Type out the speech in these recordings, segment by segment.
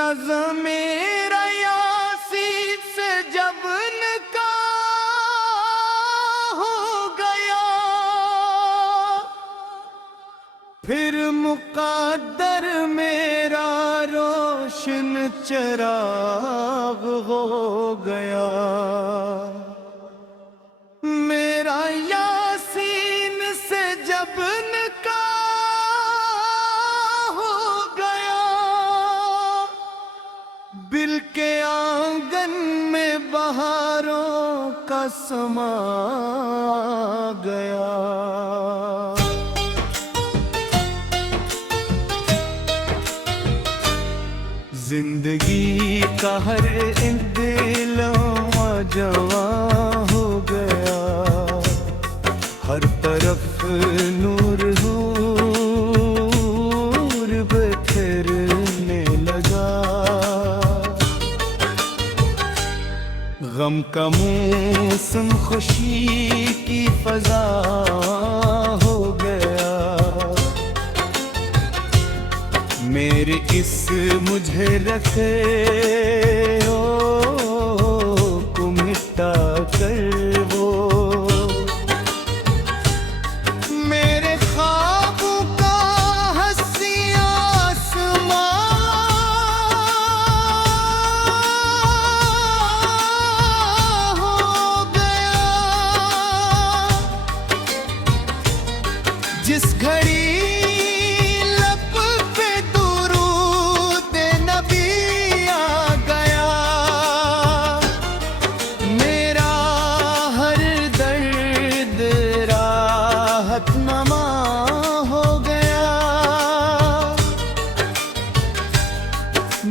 नज़्म मेरा यासी से जब निकाह हो गया, फिर मुक़द्दर मेरा रोशन चिराग हो गया। मेरा यासीन से जब निकाह हो गया, बिल के आंगन में बहारों का समा गया। जिंदगी का हर एक दिलवा जवां हो गया, हर तरफ नूर नूर बिखरने लगा। गम का मौसम खुशी की फजा हो गया, मेरे इस मुझे रखे हो को मिटा कर वो मेरे ख्वाबों का हंसी आसमां हो गया। जिस घड़ी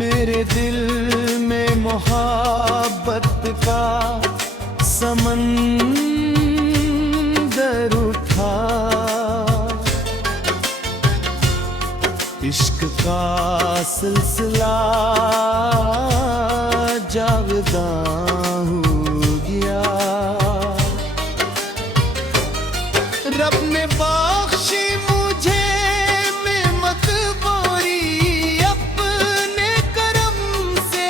मेरे दिल में मोहब्बत का समंदर उठा, इश्क का सिलसिला जागदां हो गया। रब ने बख्शी मुझे नेमत बोरी अपने करम से,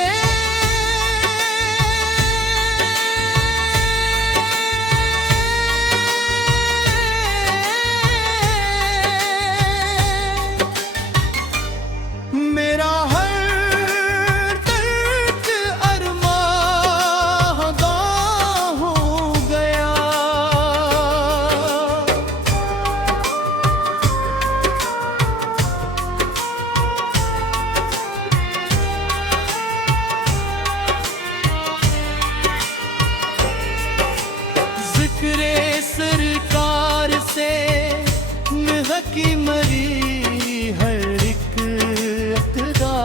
मेरा हर दर्द अरमां हो गया। ज़िक्रे सरकार से महकी मरी हर एक अक़दा,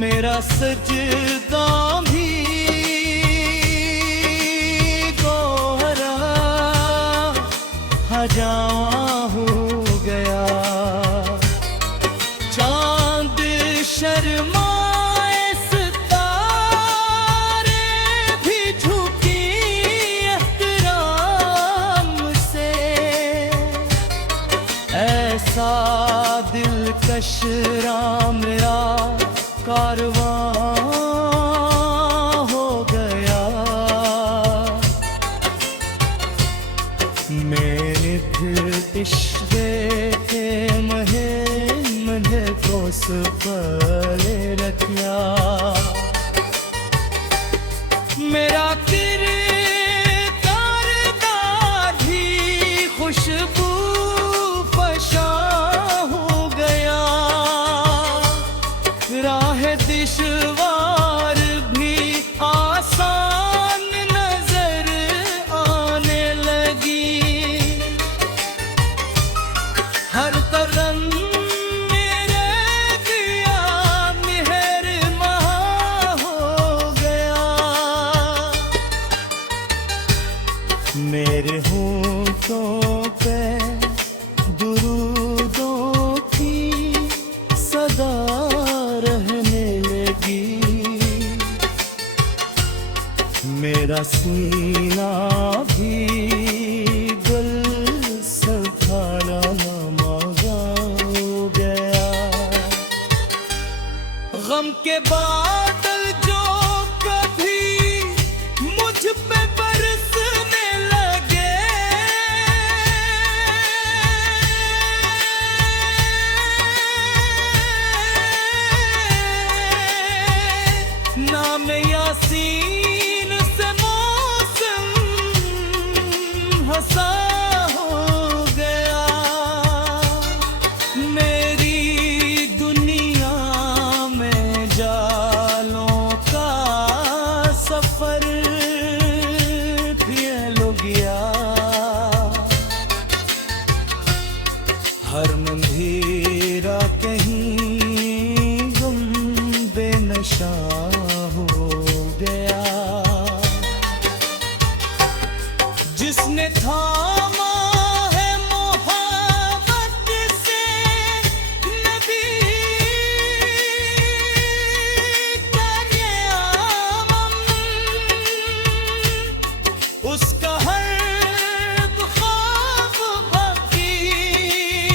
मेरा सजदा भी गोहरा हजावां हो गया। चांद शर्माए सितारे भी झुकी एहतराम से, ऐसा दिलकश मेरा कारवां हो गया। मैंने फिर इश्क़ के महे मुझे को सुपले रखा, मेरा किरदार भी खुशबू फशा हो गया। राह दिशवार भी आसान नजर आने लगी, हर कदम मेरे दिया मेहर महा हो गया। मेरे होठों पे दुरूदों की सदा रहने लगी, मेरा सीना भी गुल सफाना नमाज़ा हो गया। गम के बादल जो कभी मुझ पे बरसने लगे, नाम यासीन से मौसम हंसा हो गया। मेरी दुनिया में जालों का सफर फेल हो गया। हर मंदिरा कहीं गुम बेनशा हो गया। जिसने थामा है मोहब्बत से नबी का ये आलम, उसका हर ख्वाब हकीकत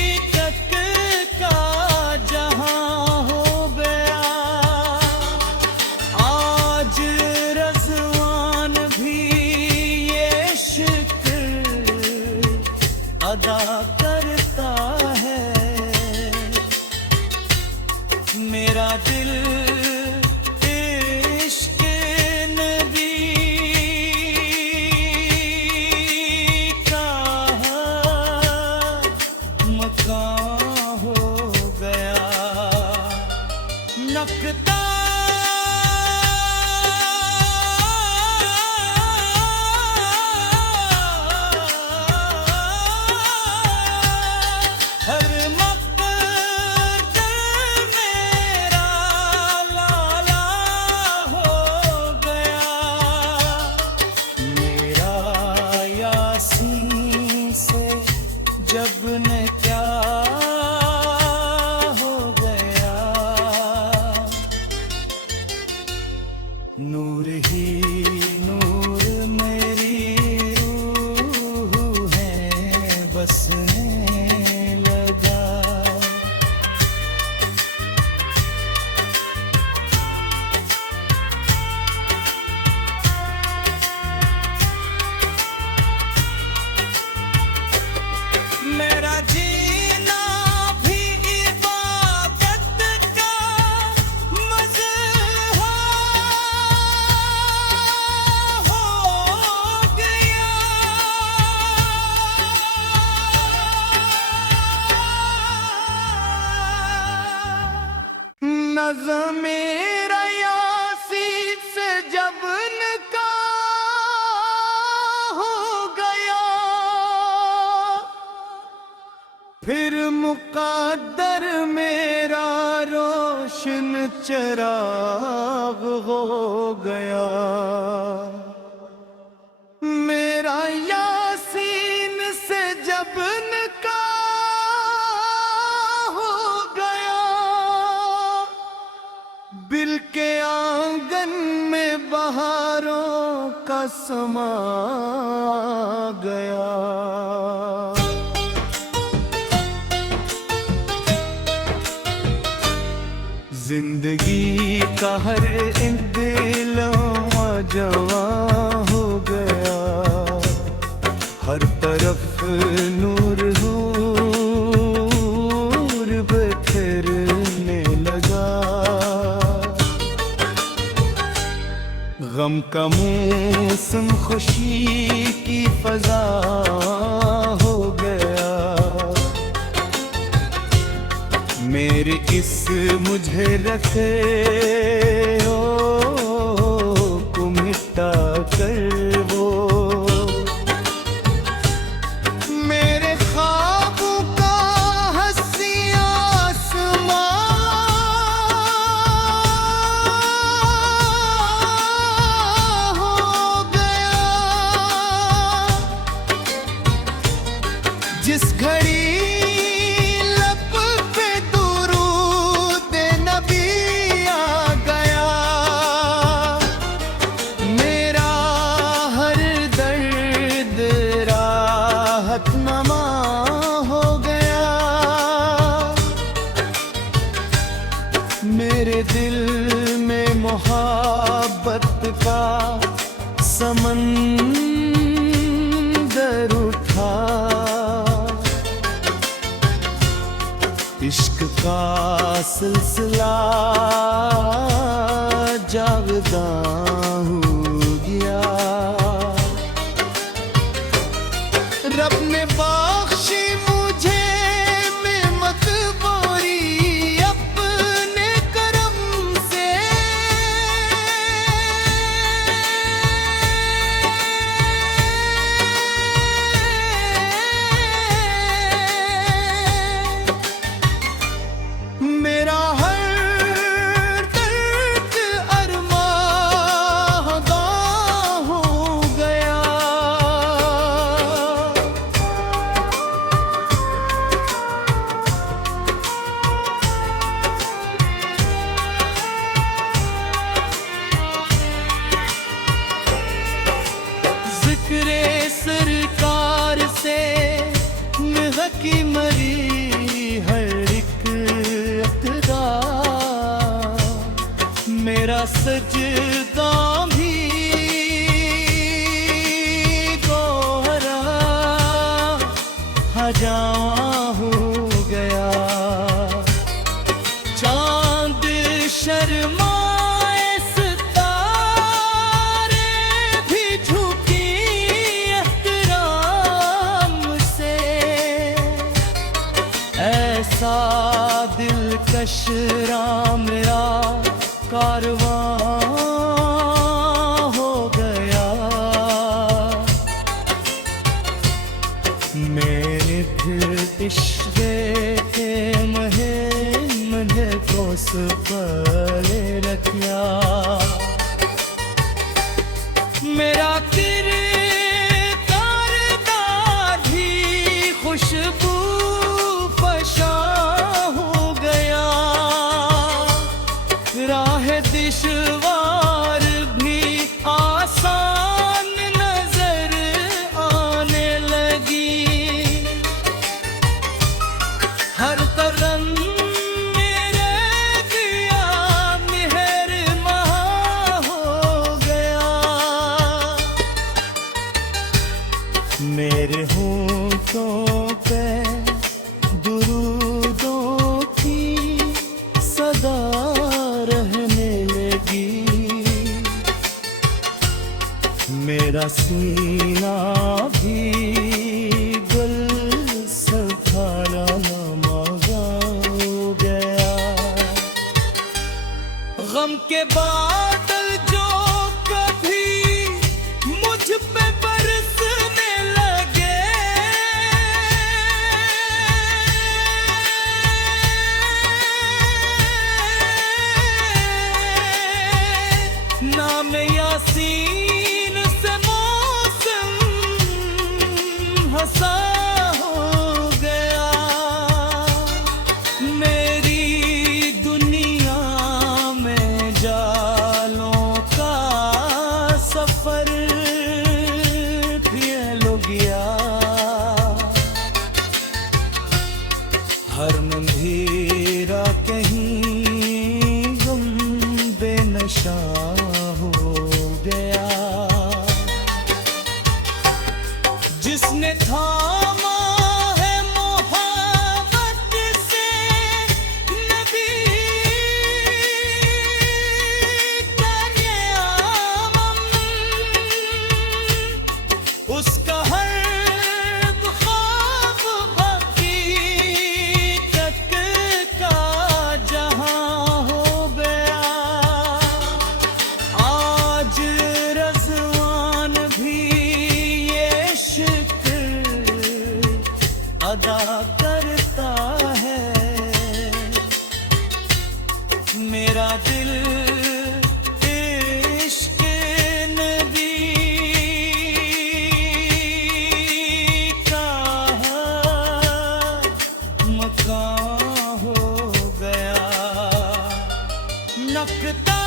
का जहां हो गया। आज रज़वान भी ये शुक्र अदा करता है, मेरा दिल इश्क़ नबी का मकान हो गया। नकता हर मक़दर मेरा लाला हो गया। मेरा यासीन से जब न क्या हो गया। नूर ही नूर मेरी रूह है बसने लगा। मेरा जीना भी इबादत का मज़हर हो गया। नज़्म मेरा यासीन से जब निकाह हो गया, फिर मुक़द्दर मेरा रोशन चिराग हो गया। मेरा यासीन से जब निकाह हो गया, बिल के आंगन में बहारों का समा गया। जिंदगी का हर एक दिलवा जवां हो गया। हर तरफ नूर नूर बिखरने लगा। गम का मौसम खुशी की फजा हो गया। मेरे इस मुझे रखे हो को मिटा कर वो मेरे ख्वाबों का हंसी आसमां हो गया। जिस घड़ी लब पे दुरूद नबी आ गया, मेरे दिल में मोहब्बत का समंदर उठा, इश्क का सिलसिला जागदां हो गया। रब ने बख्शी मुझे नेमत बोरी अपने करम से, मेरा हर दर्द अरमां हो गया। जिक्रे सरकार से महकी मरी हर एक अक़दा, मेरा सजदा भी गोहरा हजावां हो गया। चांद शर्माए सितारे भी झुकी एहतराम से, ऐसा दिलकश राम मेरा कारवां हो गया। मैंने फिर इश्क़ के महे मुझे को सुपले रखा। मेरा किरदार भी खुशबू फशा हो गया। राह दिशवार भी आसान नजर आने लगी। हर तरफ मेरे दिया मेहर महा हो गया। मेरे होठों पे दुरूदों की सदा रहने लगी। मेरा सीना भी गुल सफाना मगा हो गया। गम के बादल जो कभी मुझ पे बरसने लगे, नाम यासीन से मौसम हंसा हो गया। मेरी दुनिया में जालों का सफर फेल हो गया। हर मंदिरा कहीं गुम बेनशा हो गया। जिसने थामा है मोहब्बत से नबी का ये आमम, उसका हर ख्वाब हकीकत का जहां हो गया। आज रज़वान भी ये शुक्र अदा करता है। मेरा दिल इश्क़ नबी का मकान हो गया। नकता